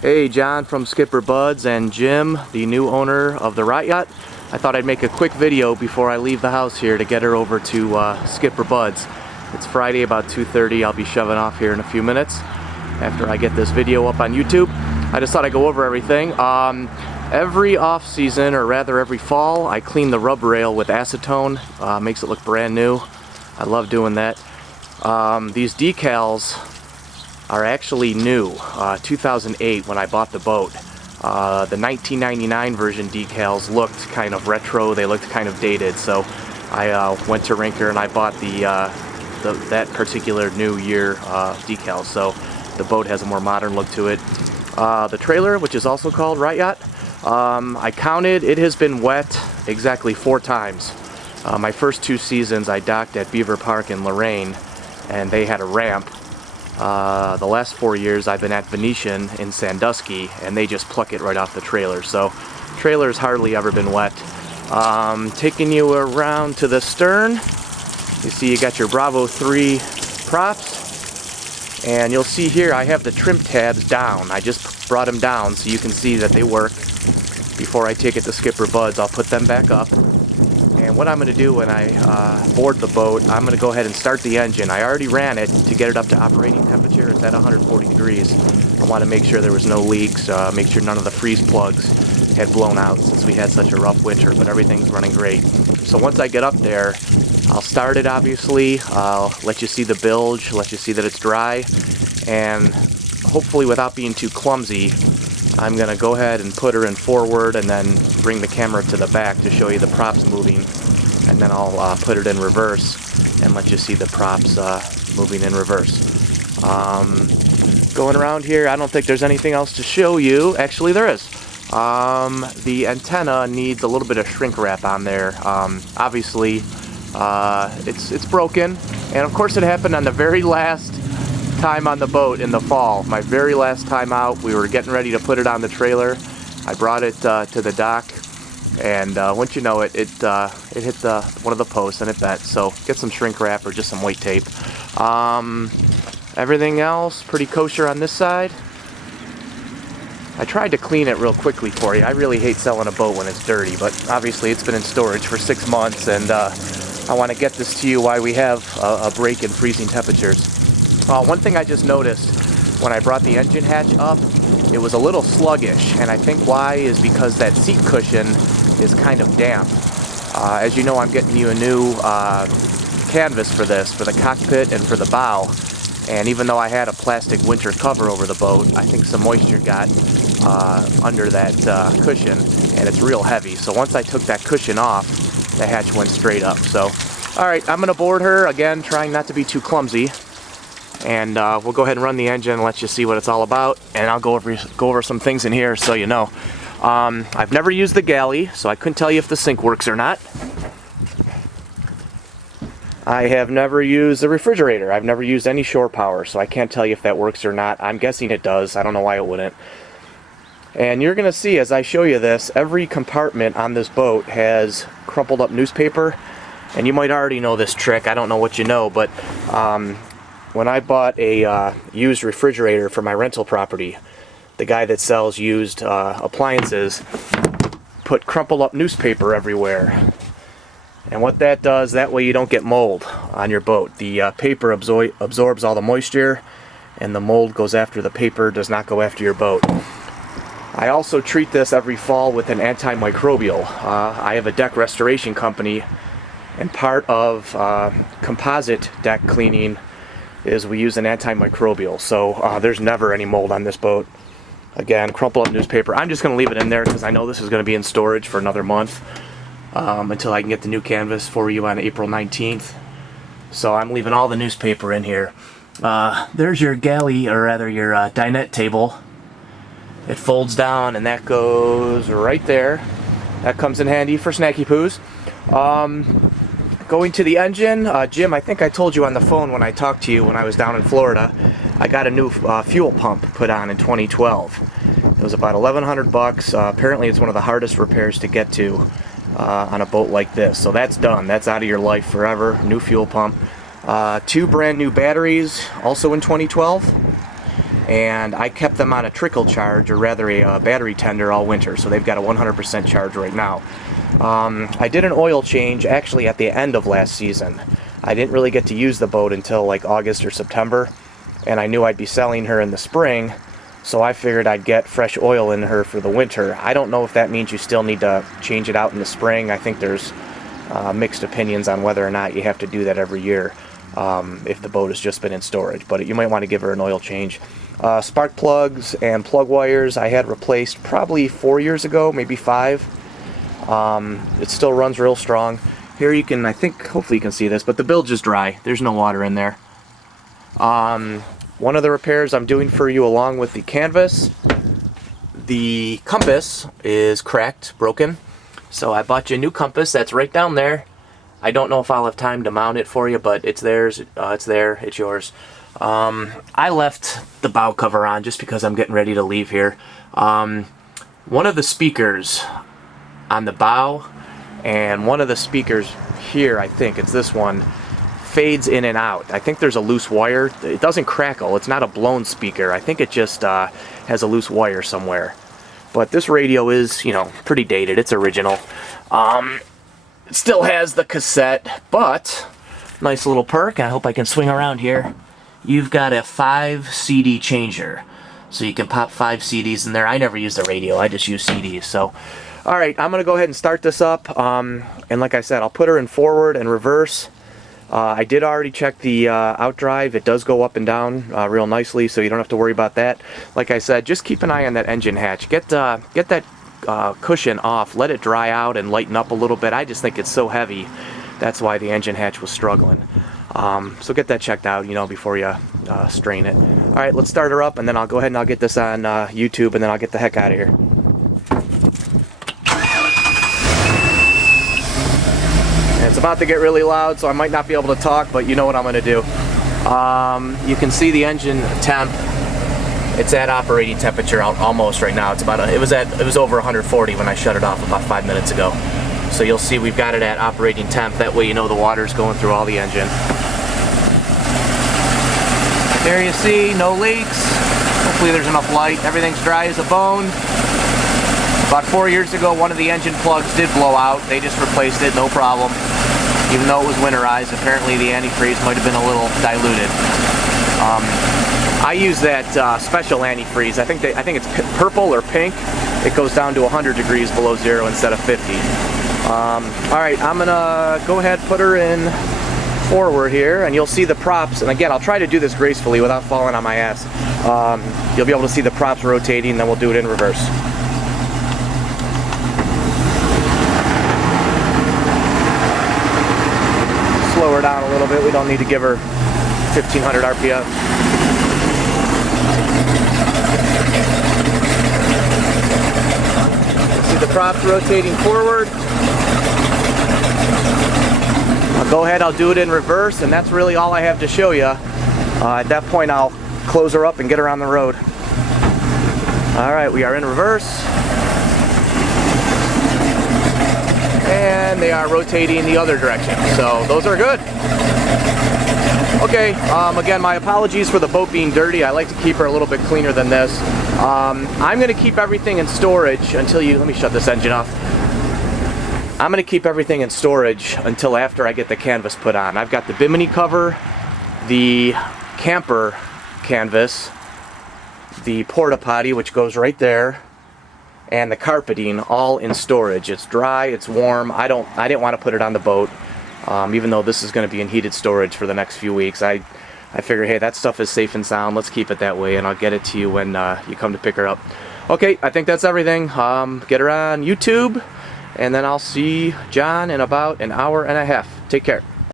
Hey, John from Skipper Buds and Jim, the new owner of the Rot Yacht. I thought I'd make a quick video before I leave the house here to get her over to Skipper Buds. It's Friday about 2:30. I'll be shoving off here in a few minutes after I get this video up on YouTube. I just thought I'd go over everything. Every off season, or rather every fall, I clean the rub rail with acetone. Makes it look brand new. I love doing that. These decals are actually new, 2008 when I bought the boat. The 1999 version decals looked kind of retro, they looked kind of dated, so I went to Rinker and I bought that particular new year decals, so the boat has a more modern look to it. The trailer, which is also called Rot Yacht, I counted, it has been wet exactly 4 times. My first 2 seasons I docked at Beaver Park in Lorraine, and they had a ramp. The last 4 years I've been at Venetian in Sandusky, and they just pluck it right off the trailer. So trailer's hardly ever been wet. Taking you around to the stern, you see you got your Bravo 3 props, and you'll see here I have the trim tabs down. I just brought them down so you can see that they work. Before I take it to Skipper Buds, I'll put them back up. And what I'm going to do when I board the boat, I'm going to go ahead and start the engine. I already ran it to get it up to operating temperature. It's at 140 degrees. I want to make sure there was no leaks, make sure none of the freeze plugs had blown out since we had such a rough winter, but everything's running great. So once I get up there, I'll start it obviously, I'll let you see the bilge, let you see that it's dry, and hopefully without being too clumsy, I'm going to go ahead and put her in forward and then bring the camera to the back to show you the props moving, and then I'll put it in reverse and let you see the props moving in reverse. Going around here, I don't think there's anything else to show you. Actually there is. The antenna needs a little bit of shrink wrap on there. Obviously it's broken, and of course it happened on the very last time on the boat in the fall. My very last time out, we were getting ready to put it on the trailer. I brought it to the dock, and once you know it hit one of the posts and it bent. So get some shrink wrap or just some weight tape. Everything else pretty kosher on this side. I tried to clean it real quickly for you. I really hate selling a boat when it's dirty, but obviously it's been in storage for 6 months, and I want to get this to you while we have a break in freezing temperatures. One thing I just noticed when I brought the engine hatch up, it was a little sluggish, and I think why is because that seat cushion is kind of damp. As you know, I'm getting you a new canvas for this, for the cockpit and for the bow, and even though I had a plastic winter cover over the boat, I think some moisture got under that cushion, and it's real heavy. So once I took that cushion off, the hatch went straight up. So, alright, I'm going to board her, again, trying not to be too clumsy. And we'll go ahead and run the engine and let you see what it's all about, and I'll go over some things in here so you know. I've never used the galley, so I couldn't tell you if the sync works or not. I have never used the refrigerator. I've never used any shore power, so I can't tell you if that works or not. I'm guessing it does. I don't know why it wouldn't. And you're going to see as I show you this, every compartment on this boat has crumpled up newspaper, and you might already know this trick. I don't know what you know, but when I bought a used refrigerator for my rental property, the guy that sells used appliances put crumpled up newspaper everywhere. And what that does, that way you don't get mold on your boat. The paper absorbs all the moisture, and the mold goes after the paper, does not go after your boat. I also treat this every fall with an antimicrobial. I have a deck restoration company, and part of composite deck cleaning is we use an antimicrobial, so there's never any mold on this boat. Again, crumple up newspaper. I'm just going to leave it in there because I know this is going to be in storage for another month until I can get the new canvas for you on April 19th. So I'm leaving all the newspaper in here. There's your galley, or rather your dinette table. It folds down and that goes right there. That comes in handy for snacky poos. Going to the engine, Jim, I think I told you on the phone when I talked to you when I was down in Florida, I got a new fuel pump put on in 2012. It was about $1,100. Apparently it's one of the hardest repairs to get to on a boat like this. So that's done. That's out of your life forever. New fuel pump. 2 brand new batteries, also in 2012. and I kept them on a trickle charge, or rather a battery tender, all winter, so they've got a 100% charge right now. I did an oil change actually at the end of last season. I didn't really get to use the boat until like August or September, and I knew I'd be selling her in the spring, so I figured I'd get fresh oil in her for the winter. I don't know if that means you still need to change it out in the spring. I think there's mixed opinions on whether or not you have to do that every year if the boat has just been in storage, but you might want to give her an oil change. Spark plugs and plug wires I had replaced probably 4 years ago, maybe 5. It still runs real strong. Here you can, I think, hopefully you can see this, but the bilge is dry. There's no water in there. One of the repairs I'm doing for you along with the canvas, the compass is cracked, broken. So I bought you a new compass that's right down there. I don't know if I'll have time to mount it for you, but it's theirs. It's there. It's yours. I left the bow cover on just because I'm getting ready to leave here. One of the speakers on the bow and one of the speakers here, I think it's this one, fades in and out. I think there's a loose wire. It doesn't crackle. It's not a blown speaker. I think it just has a loose wire somewhere. But this radio is, you know, pretty dated. It's original. It still has the cassette, but nice little perk. I hope I can swing around here. You've got a 5 CD changer, so you can pop 5 CDs in there. I never use the radio. I just use CDs. So, all right, I'm gonna go ahead and start this up. And like I said, I'll put her in forward and reverse. I did already check the outdrive. It does go up and down real nicely, so you don't have to worry about that. Like I said, just keep an eye on that engine hatch. Get that cushion off, let it dry out and lighten up a little bit. I just think it's so heavy. That's why the engine hatch was struggling. So get that checked out, you know, before you strain it. All right, let's start her up, and then I'll go ahead and I'll get this on YouTube, and then I'll get the heck out of here. And it's about to get really loud, so I might not be able to talk, but you know what I'm going to do. You can see the engine temp. It's at operating temperature almost right now. It's about it was over 140 when I shut it off about 5 minutes ago. So you'll see we've got it at operating temp. That way you know the water's going through all the engine. There you see, no leaks. Hopefully there's enough light. Everything's dry as a bone. About 4 years ago, one of the engine plugs did blow out. They just replaced it, no problem. Even though it was winterized, apparently the antifreeze might have been a little diluted. I use that special antifreeze. I think it's purple or pink. It goes down to 100 degrees below zero instead of 50. All right, I'm gonna go ahead, put her in forward here, and you'll see the props. And again, I'll try to do this gracefully without falling on my ass. You'll be able to see the props rotating, then we'll do it in reverse. Slow her down a little bit. We don't need to give her 1500 RPM. See the props rotating forward. I'll go ahead, I'll do it in reverse, and that's really all I have to show you. At that point, I'll close her up and get her on the road. All right, we are in reverse. And they are rotating the other direction, so those are good. Okay, again, my apologies for the boat being dirty. I like to keep her a little bit cleaner than this. I'm going to keep everything in storage until let me shut this engine off. I'm going to keep everything in storage until after I get the canvas put on. I've got the bimini cover, the camper canvas, the porta potty, which goes right there, and the carpeting all in storage. It's dry, it's warm. I didn't want to put it on the boat, even though this is going to be in heated storage for the next few weeks. I figure, hey, that stuff is safe and sound. Let's keep it that way, and I'll get it to you when you come to pick her up. Okay, I think that's everything. Get her on YouTube, and then I'll see John in about an hour and a half. Take care.